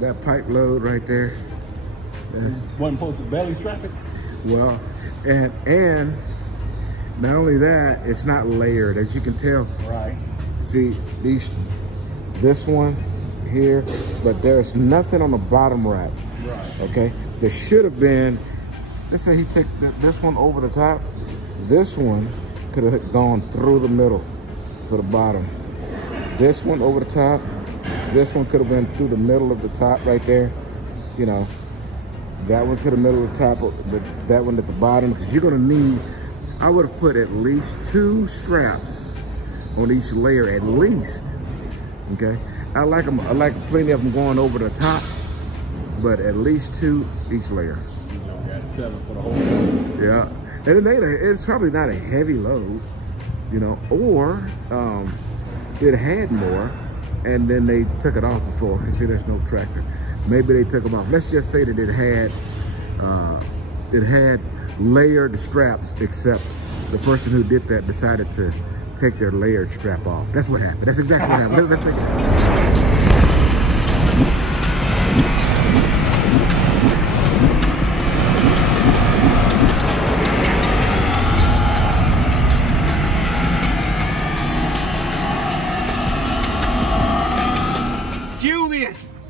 That pipe load right there. That's wasn't supposed to belly strap it. Well, and not only that, it's not layered, as you can tell. Right. See this one here, but there's nothing on the bottom rack. Right. Okay. There should have been. Let's say he took this one over the top. This one could have gone through the middle for the bottom. This one over the top. This one could have been through the middle of the top right there. You know, that one could have middle of the top, but that one at the bottom, because you're gonna need, I would have put at least 2 straps on each layer, at least. Okay. I like them. I like plenty of them going over the top, but at least 2 each layer. You know, got 7 for the whole thing. Yeah. And it's probably not a heavy load, you know, or it had more and then they took it off before, because see, there's no tractor. Maybe they took them off. Let's just say that it had layered straps, except the person who did that decided to take their layered strap off. That's what happened. That's exactly what happened. Let's make it.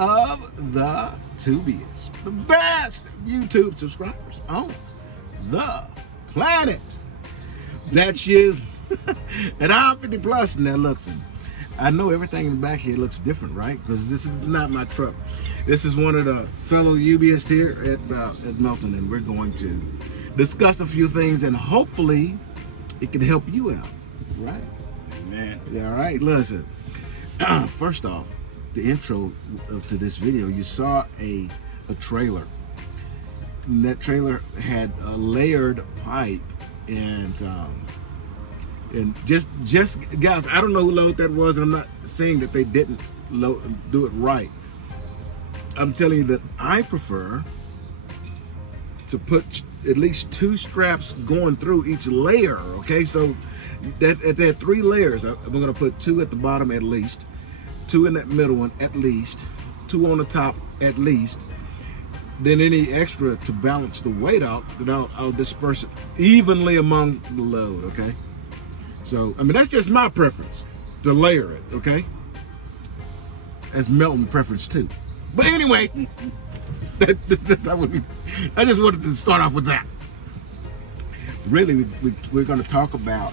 Of the Tubiest, the best YouTube subscribers on the planet. That's you. And I'm 50 plus, and that looks, I know everything in the back here looks different, right? Because this is not my truck. This is one of the fellow Ubeists here at Melton, and we're going to discuss a few things, and hopefully it can help you out, right? Amen. Yeah, all right, listen. First off, the intro to this video, you saw a trailer. And that trailer had a layered pipe, and just guys, I don't know who load that was, and I'm not saying that they didn't do it right. I'm telling you that I prefer to put at least 2 straps going through each layer. Okay, so that 3 layers, I'm gonna put 2 at the bottom at least, 2 in that middle one at least, 2 on the top at least. Then any extra to balance the weight out, then I'll disperse it evenly among the load, okay? So, I mean, that's just my preference, to layer it, okay? That's Melton preference too. But anyway, that would be, I just wanted to start off with that. Really, we're gonna talk about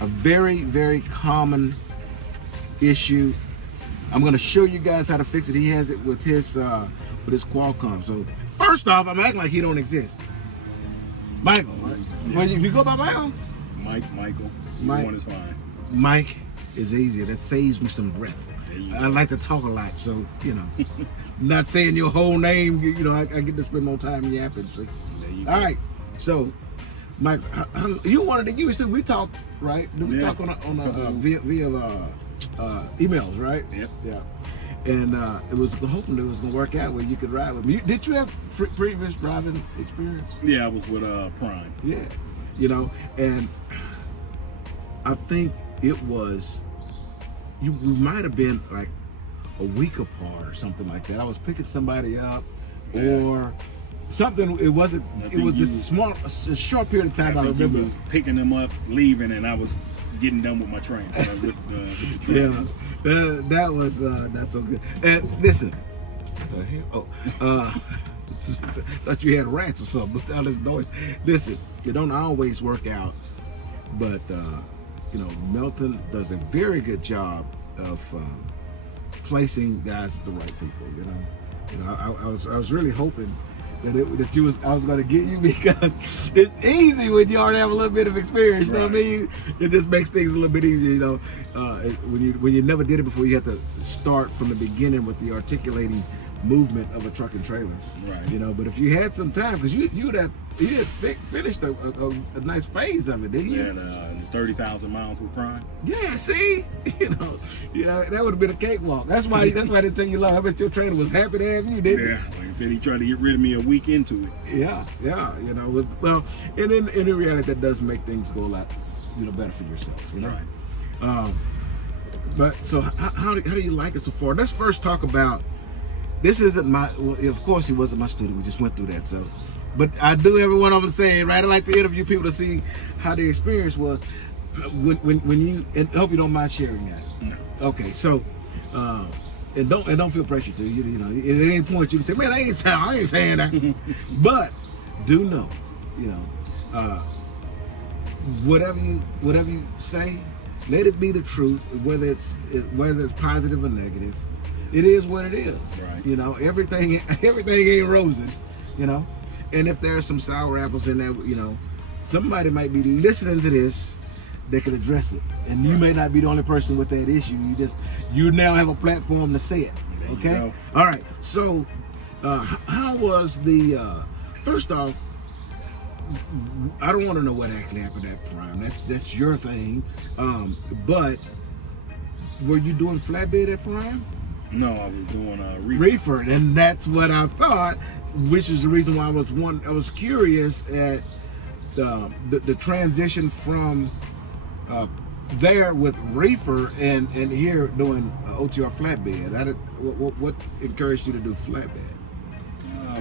a very, very common issue. I'm going to show you guys how to fix it. He has it with his Qualcomm. So first off, I'm acting like he don't exist. Michael, right? Well, you go by Michael? Michael. Mike. One is fine. Mike is easier. That saves me some breath. I like to talk a lot, so you know, not saying your whole name. You know, I get to spend more time yapping. So. All right. So, Mike, you wanted to use too. We talked, right? We talk on via emails, right? Yep. Yeah. And it was hoping it was gonna work out where you could ride with me. Did you have previous driving experience? Yeah, I was with Prime. Yeah. You know, and I think it was, we might have been like a week apart or something like that. I was picking somebody up or something. It wasn't. It was just a short period of time. I remember was picking them up, leaving, and I was getting done with my train. With the train. Yeah, that was that's so good. And listen, what the hell? Oh, thought you had rats or something with all this noise. Listen, it don't always work out, but you know, Melton does a very good job of placing guys at the right people. You know, I was really hoping that I was going to get you, because it's easy when you already have a little bit of experience. You know what I mean? It just makes things a little bit easier. You know, when you never did it before, you have to start from the beginning with the articulating movement of a truck and trailer. Right. You know, but if you had some time, because you had finished a nice phase of it, didn't you? Yeah, 30,000 miles with Prime. Yeah, see, you know, yeah, that would have been a cakewalk. That's why it didn't take you long. I bet your trainer was happy to have you, didn't he? Yeah, like I said, he tried to get rid of me a week into it. Yeah, you know, well, and in reality, that does make things go a lot, you know, better for yourself. You know? Right. But so how do you like it so far? Let's first talk about, this isn't my, well, of course he wasn't my student, we just went through that, so. But I do every one of them saying, right, I like to interview people to see how the experience was. When you, and I hope you don't mind sharing that. No. Okay, so, and don't feel pressure to, you know, at any point you can say, man, I ain't saying that. But do know, you know, whatever you say, let it be the truth, whether it's positive or negative. It is what it is. Right. You know, everything ain't roses, you know. And if there's some sour apples in there, you know, somebody might be listening to this that can address it. And you may not be the only person with that issue. You now have a platform to say it. Okay? All right. So how was the first off, I don't want to know what actually happened at Prime. That's your thing. But were you doing flatbed at Prime? No, I was doing reefer, and that's what I thought, which is the reason why I was curious at the transition from there with reefer and here doing OTR flatbed. What encouraged you to do flatbed?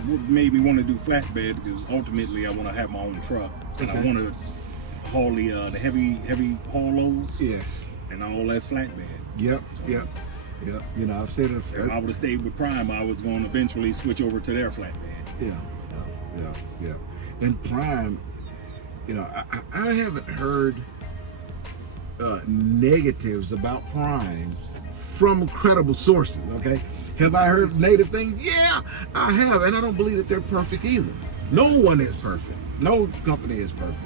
What made me want to do flatbed because ultimately I want to have my own truck and I want to haul the heavy haul loads. Yes. And all that's flatbed. Yep. So, yep. Yeah, you know, I've said it. If I would have stayed with Prime, I was going to eventually switch over to their flatbed. Yeah. And Prime, you know, I haven't heard negatives about Prime from credible sources. Okay, have I heard negative things? Yeah, I have, and I don't believe that they're perfect either. No one is perfect. No company is perfect.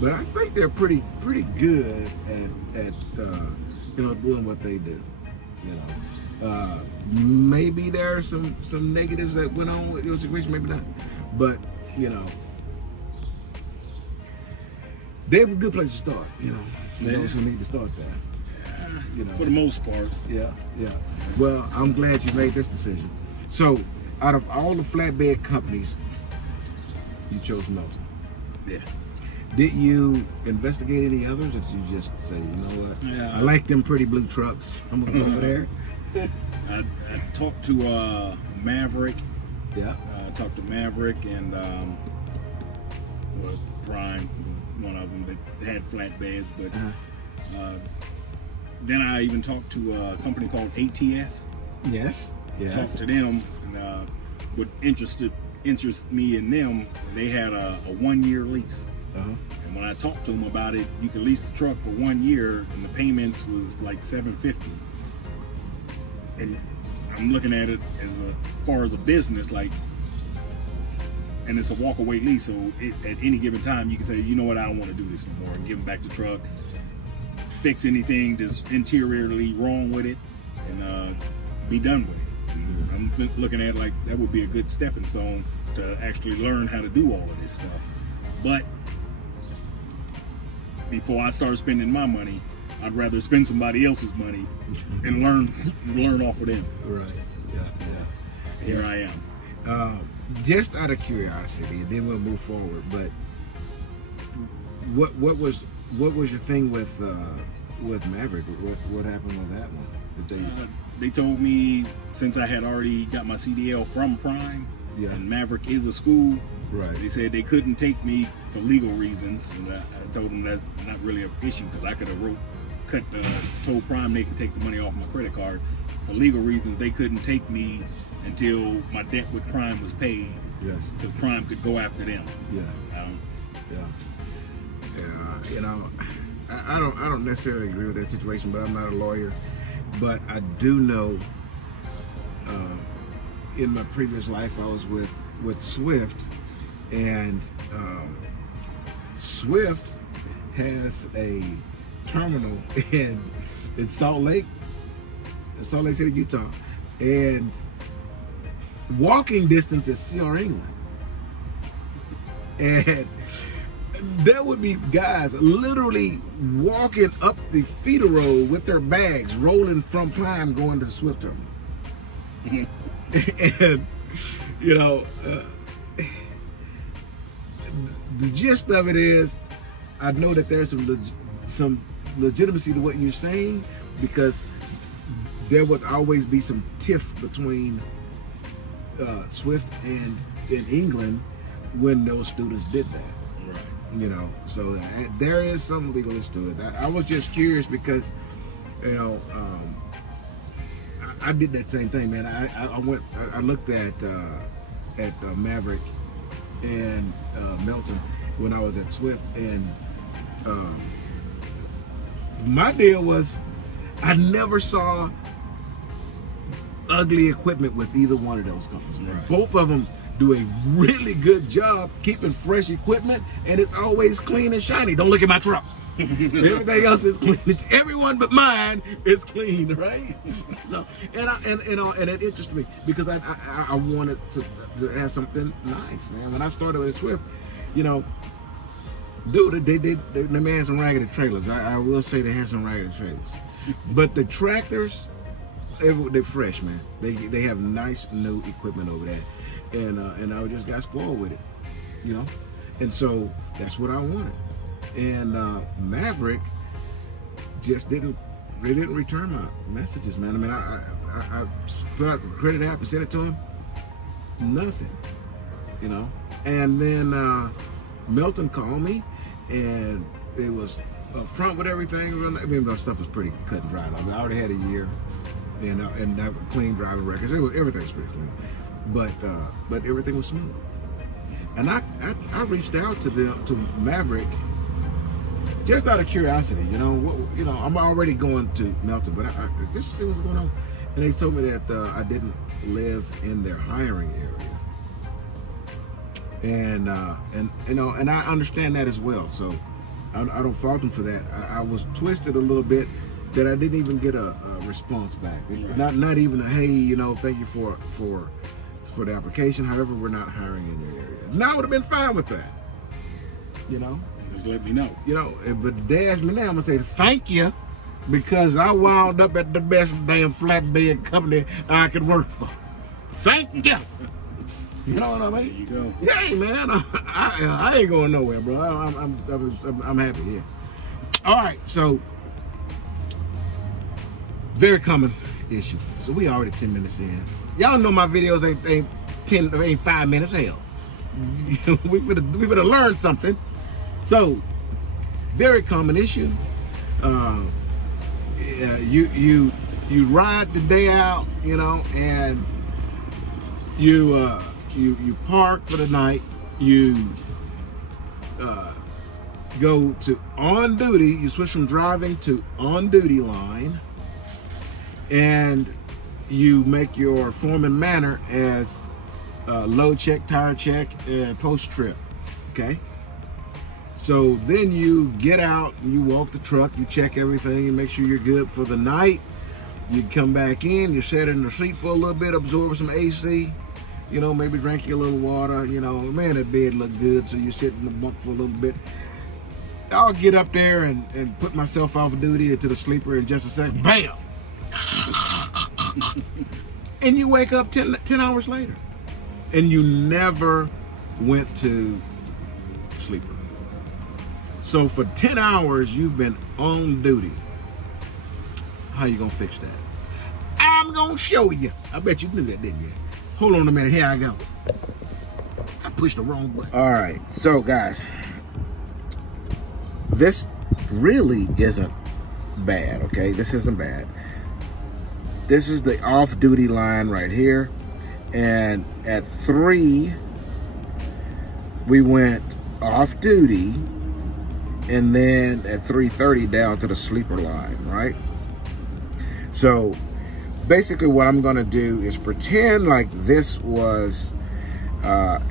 But I think they're pretty good at you know, doing what they do. You know, maybe there are some negatives that went on with your situation, maybe not. But you know, they have a good place to start. You know, for those who need to start there. You know, for the most part. Yeah. Well, I'm glad you made this decision. So, out of all the flatbed companies, you chose Melton. Yes. Did you investigate any others, or did you just say, you know what? Yeah. I like them pretty blue trucks. I'm gonna go over there. I talked to Maverick. Yeah. I talked to Maverick and well, Prime was one of them that had flatbeds, but then I even talked to a company called ATS. Yes. Talked to them, and what interested me in them, they had a 1-year lease. And when I talked to them about it, you could lease the truck for 1 year, and the payments was like $750. And I'm looking at it as far as a business, like, and it's a walk-away lease. So at any given time, you can say, you know what, I don't want to do this no more, and give them back the truck, fix anything that's interiorly wrong with it, and be done with it. And I'm looking at it like that would be a good stepping stone to actually learn how to do all of this stuff. But before I start spending my money, I'd rather spend somebody else's money and learn off of them. Right. Yeah. Here I am. Just out of curiosity, and then we'll move forward. But what was your thing with Maverick? What happened with that one? They told me since I had already got my CDL from Prime, and Maverick is a school. Right. They said they couldn't take me for legal reasons, and I told them that's not really an issue because I could have told Prime they could take the money off my credit card. For legal reasons, they couldn't take me until my debt with Prime was paid. Yes. Because Prime could go after them. Yeah. You know, I don't necessarily agree with that situation, but I'm not a lawyer. But I do know, in my previous life, I was with Swift, and Swift has a terminal in Salt Lake City, Utah, and walking distance is CR England. And there would be guys literally walking up the feeder road with their bags, rolling from Prime going to the Swift terminal. And, you know, the gist of it is, I know that there's some legitimacy to what you're saying, because there would always be some tiff between Swift and in England when those students did that. Right. You know, so there is some legalness to it. I was just curious because, you know, I did that same thing, man. I looked at Maverick and Melton when I was at Swift, and my deal was I never saw ugly equipment with either one of those companies. Right. Both of them do a really good job keeping fresh equipment, and it's always clean and shiny. Don't look at my truck. Everything else is clean. Everyone but mine is clean, right? No, and it interested me because I wanted to have something nice, man. When I started with Swift, you know, dude, they had some raggedy trailers. I will say they had some raggedy trailers, but the tractors, they're fresh, man. They have nice new equipment over there, and I just got spoiled with it, you know, and so that's what I wanted. And Maverick just didn't return my messages, man. I mean, I put out the credit app and sent it to him, nothing, you know. And then Melton called me, and it was up front with everything. I mean, my stuff was pretty cut and dried. I mean, I already had a year, and that clean driving records. Everything was pretty clean, but everything was smooth. And I reached out to Maverick just out of curiosity, you know. I'm already going to Melton, but I just to see what's going on. And they told me that I didn't live in their hiring area, and you know, and I understand that as well. So I don't fault them for that. I was twisted a little bit that I didn't even get a response back. Right. Not even a hey, you know, thank you for the application. However, we're not hiring in your area. Now I would have been fine with that, you know. Just let me know. You know, but they asked me now, I'm gonna say thank you, because I wound up at the best damn flatbed company I could work for. Thank you. You know what I mean? There you go. Hey man, I ain't going nowhere, bro. I'm happy here. All right, so very common issue. So we already 10 minutes in. Y'all know my videos ain't 5 minutes. Hell, we finna learn something. So, very common issue. You ride the day out, you know, and you park for the night. You go to on duty. You switch from driving to on duty line, and you make your form and manner as load check, tire check, and post trip. Okay. So then you get out, and you walk the truck, you check everything, and make sure you're good for the night. You come back in, you sit in the seat for a little bit, absorb some AC, you know, maybe drink you a little water, you know. Man, that bed looked good, so you sit in the bunk for a little bit. I'll get up there and put myself off duty into the sleeper in just a second. Bam! And you wake up 10 hours later. And you never went to sleeper. So for 10 hours, you've been on duty. How you gonna fix that? I'm gonna show you. I bet you knew that, didn't you? Hold on a minute, here I go. I pushed the wrong button. All right, so guys, this really isn't bad, okay? This isn't bad. This is the off-duty line right here. And at 3, we went off-duty, and then at 3:30 down to the sleeper line, right? So basically what I'm gonna do is pretend like this was in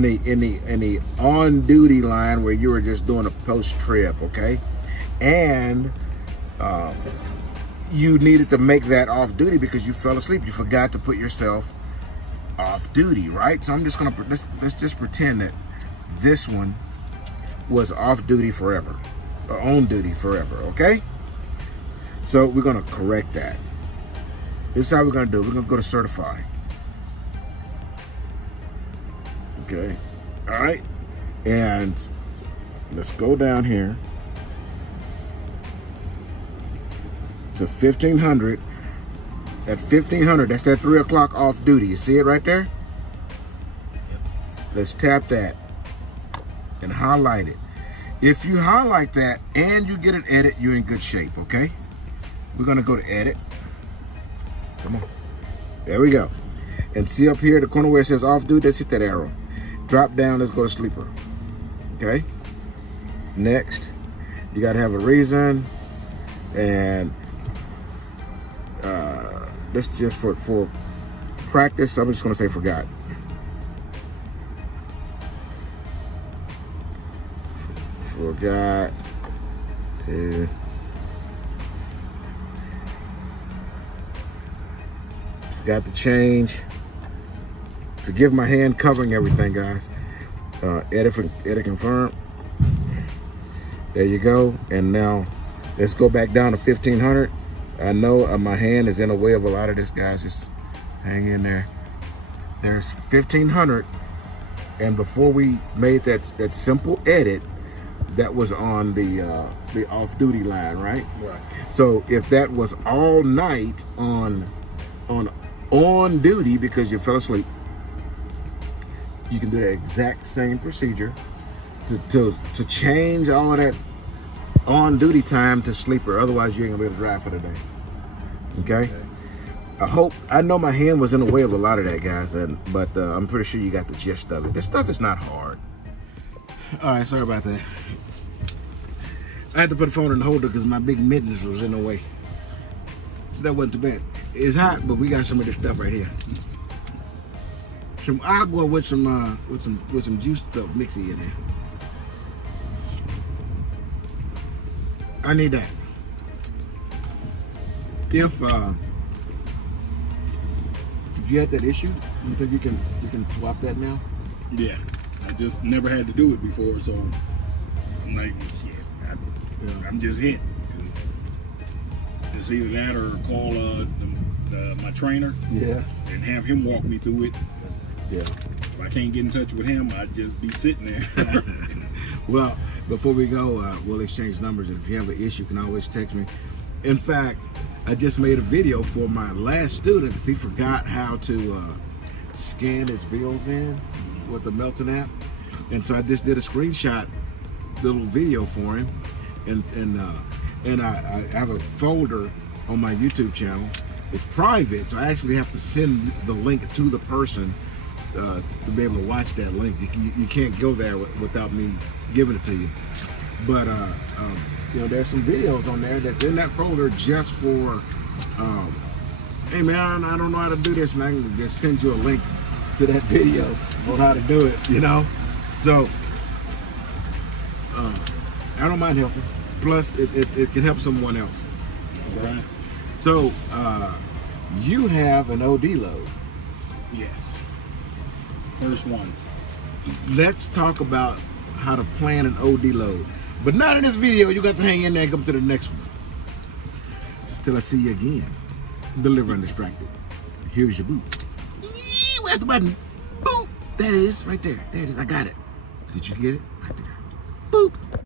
the on-duty line where you were just doing a post-trip, okay? And you needed to make that off-duty because you fell asleep. You forgot to put yourself off-duty, right? So I'm just gonna, let's just pretend that this one was off-duty forever, or on-duty forever, okay? So we're gonna correct that. This is how we're gonna do it. We're gonna go to certify. Okay, all right? And let's go down here to 1500. At 1500, that's that 3 o'clock off duty. You see it right there? Yep. Let's tap that and highlight it. If you highlight that and you get an edit, you're in good shape, okay? We're gonna go to edit. Come on. There we go. And see up here, the corner where it says off duty, let's hit that arrow. Drop down, let's go to sleeper. Okay? Next, you gotta have a reason. And this just for practice, I'm just gonna say forgot. Forgot. Forgot to change. Forgive my hand covering everything, guys. Edit confirm. There you go. And now let's go back down to 1500. I know my hand is in the way of a lot of this, guys. Just hang in there. There's 1500. And before we made that simple edit, that was on the off-duty line, right? Right. So if that was all night on duty because you fell asleep, you can do the exact same procedure to change all of that on duty time to sleeper. Otherwise, you ain't gonna be able to drive for the day. Okay? I know my hand was in the way of a lot of that, guys, but I'm pretty sure you got the gist of it. This stuff is not hard. All right, sorry about that. I had to put the phone in the holder because my big mittens was in the way. So that wasn't too bad. It's hot, but we got some of this stuff right here. Some agua with some juice stuff mixy in there. I need that. If you had that issue, you think you can swap that now? Yeah, I just never had to do it before, so I'm like, shit, I'm just hit. It's either that or call my trainer, yes, and have him walk me through it. Yeah. If I can't get in touch with him, I'd just be sitting there. Well, before we go, we'll exchange numbers, and if you have an issue, you can always text me. In fact, I just made a video for my last student because he forgot how to scan his bills in with the Melton app, and so I just did a screenshot little video for him, and I have a folder on my YouTube channel. It's private, so I actually have to send the link to the person to be able to watch that link. You can't go there without me giving it to you. But you know, there's some videos on there that's in that folder just for, hey man, I don't know how to do this, and I can just send you a link to that video on how to do it, you know? So, I don't mind helping. Plus, it can help someone else. Okay? Right. So, you have an OD load. Yes. First one. Let's talk about how to plan an OD load. But not in this video. You got to hang in there and come to the next one. Till I see you again. Deliver Undistracted. Here's your boot. Where's the button? Boop. There it is, right there. There it is. I got it. Did you get it? Right there. Boop.